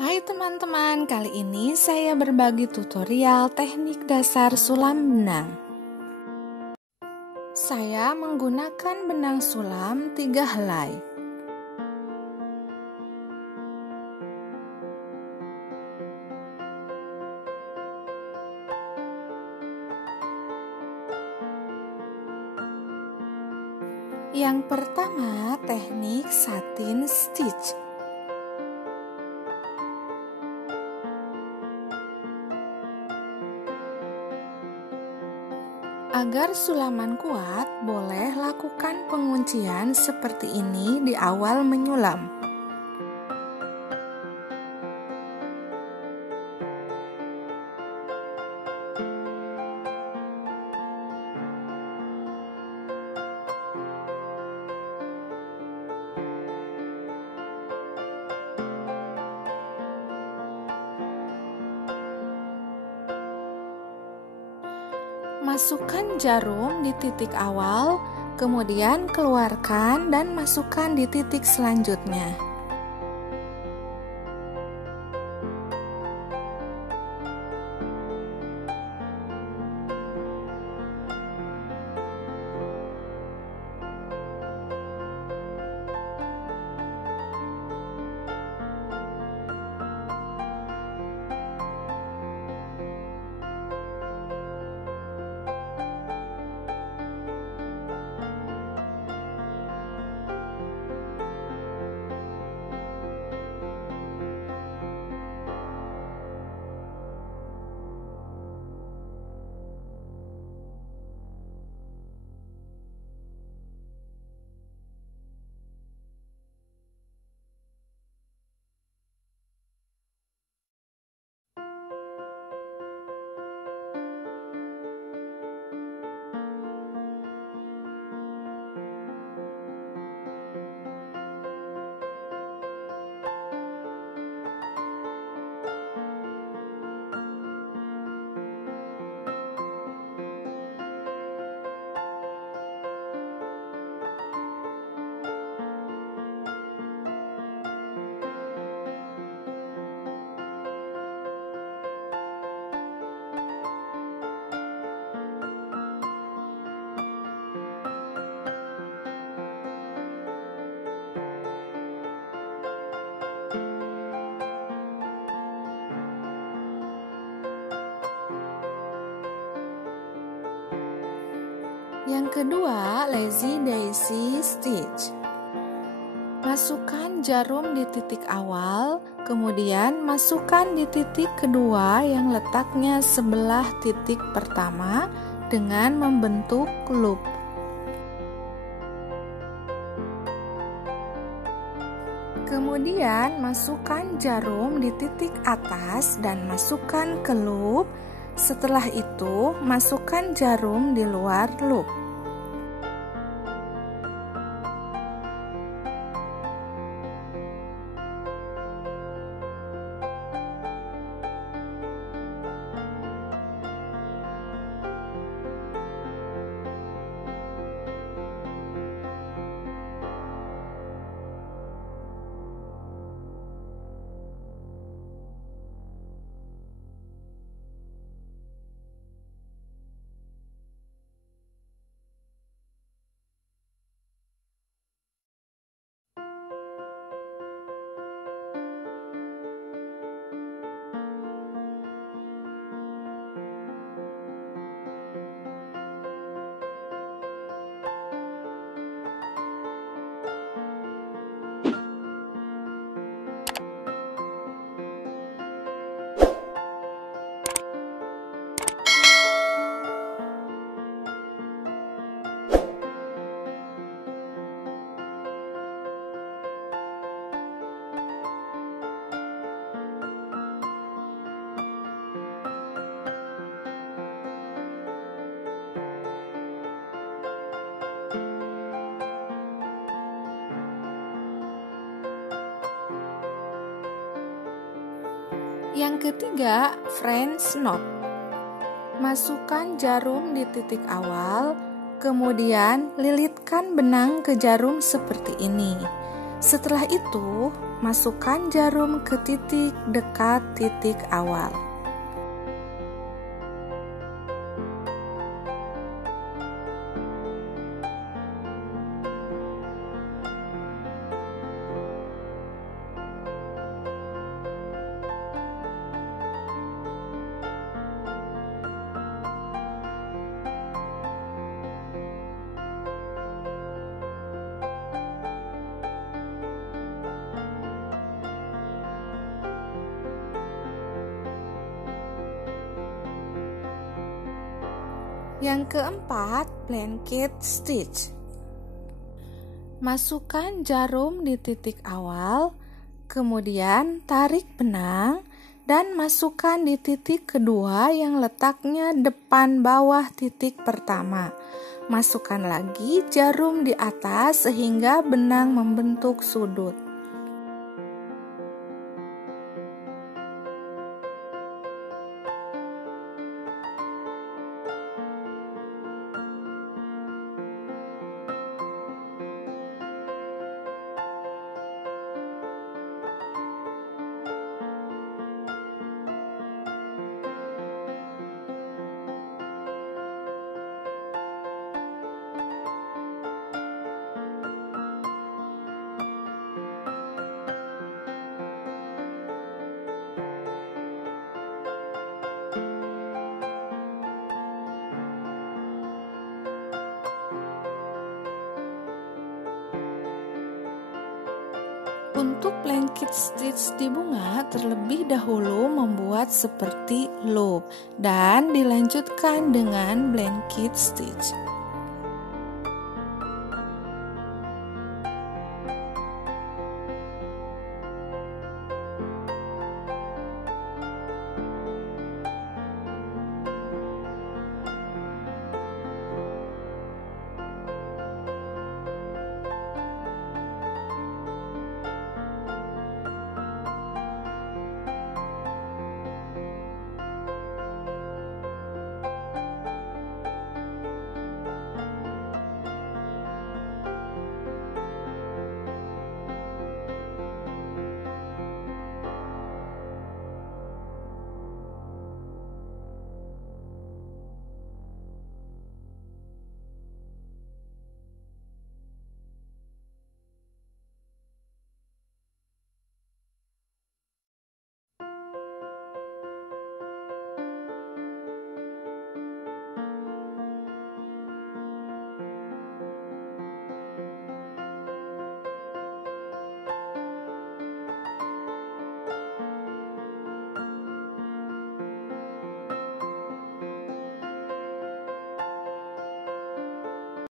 Hai teman-teman, kali ini saya berbagi tutorial teknik dasar sulam benang. Saya menggunakan benang sulam 3 helai. Yang pertama, teknik satin stitch. Agar sulaman kuat, boleh lakukan penguncian seperti ini di awal menyulam. Masukkan jarum di titik awal, kemudian keluarkan dan masukkan di titik selanjutnya. Yang kedua, lazy daisy stitch. Masukkan jarum di titik awal, kemudian masukkan di titik kedua yang letaknya sebelah titik pertama dengan membentuk loop. Kemudian masukkan jarum di titik atas dan masukkan ke loop. Setelah itu, masukkan jarum di luar loop. Yang ketiga, French knot. Masukkan jarum di titik awal, kemudian lilitkan benang ke jarum seperti ini. Setelah itu, masukkan jarum ke titik dekat titik awal. Yang keempat, blanket stitch. Masukkan jarum di titik awal, kemudian tarik benang dan masukkan di titik kedua yang letaknya depan bawah titik pertama. Masukkan lagi jarum di atas sehingga benang membentuk sudut. Untuk blanket stitch di bunga, terlebih dahulu membuat seperti loop dan dilanjutkan dengan blanket stitch.